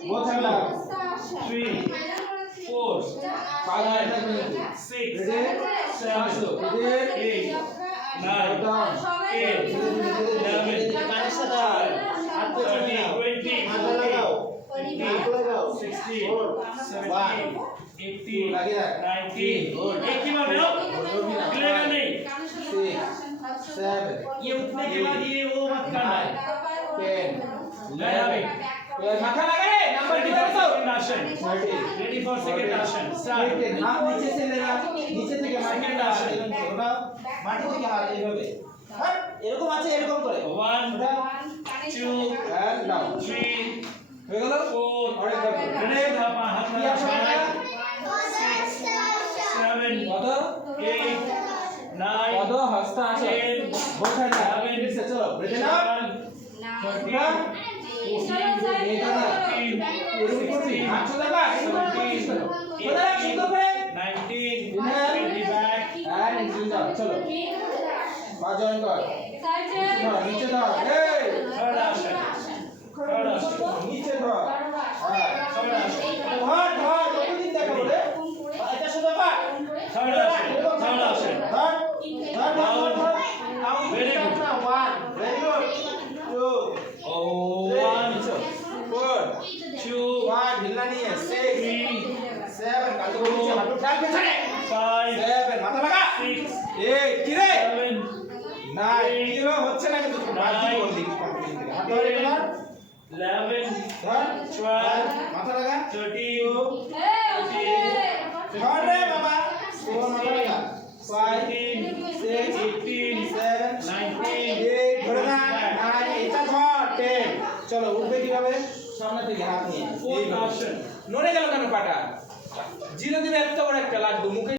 both hand up 3 4 5 6 7 8 9 10 11 কানের সাথে হাত 20 মাথা লাগাও 16 17 18 19 एक ही बार में क्लियर नहीं 6 7 ये उठने के बाद ये वो मत करना है 10 11 माथा लगा रे नंबर किधर तो आसन 30 रेडी फॉर सेकंड आसन स्टार्ट हाथ नीचे से लेना नीचे থেকে সেকেন্ড আসন ওটা মাটি থেকে হাত এইভাবে হ্যাঁ এরকম আছে এরকম করে 1 2 and down 3 হয়ে গেল 4 আরেকবার রেডি হাত হাত কি আসন এটা 7 কত 8 9 কত হস্ত আছে বসে না ঠিক আছে চলো ব্রেথ নাও 13 এটা না এরকম করবি হাত চলে যা চলে যা সুন্দর করে 19 ready back and increase down চলো পা জয়েন কর নিচে ধর এই third आसन নিচে ধর হ্যাঁ third आसन ধর ধর কতদিন দেখাবো রে এটা সোজা পা third आसन ধর ধর ধর ধর Very good. 1 very good 2 oh 1 4 2 1 ঢিলা নিয়ে 6 3 7 কাটো নিচে হাঁটু ডাল পেছনে 5 7 মাথা লাগা 6 8 কি রে 7 9 কি রে হচ্ছে না কিন্তু বাদ দি বললি হাত ধরে এবার 11 ধর 12 মাথা লাগা 13 ধর রে বাবা ও মাথা লাগা 5 6 18 7 19 8 ধরে না 9 এটা ধর 10 চলো উঠবে কিভাবে সামনে থেকে হাত নিয়ে fourth आसन নড়ে গেল কেন পাটা জিরো দিলে এত বড় একটা লাগবে মুখে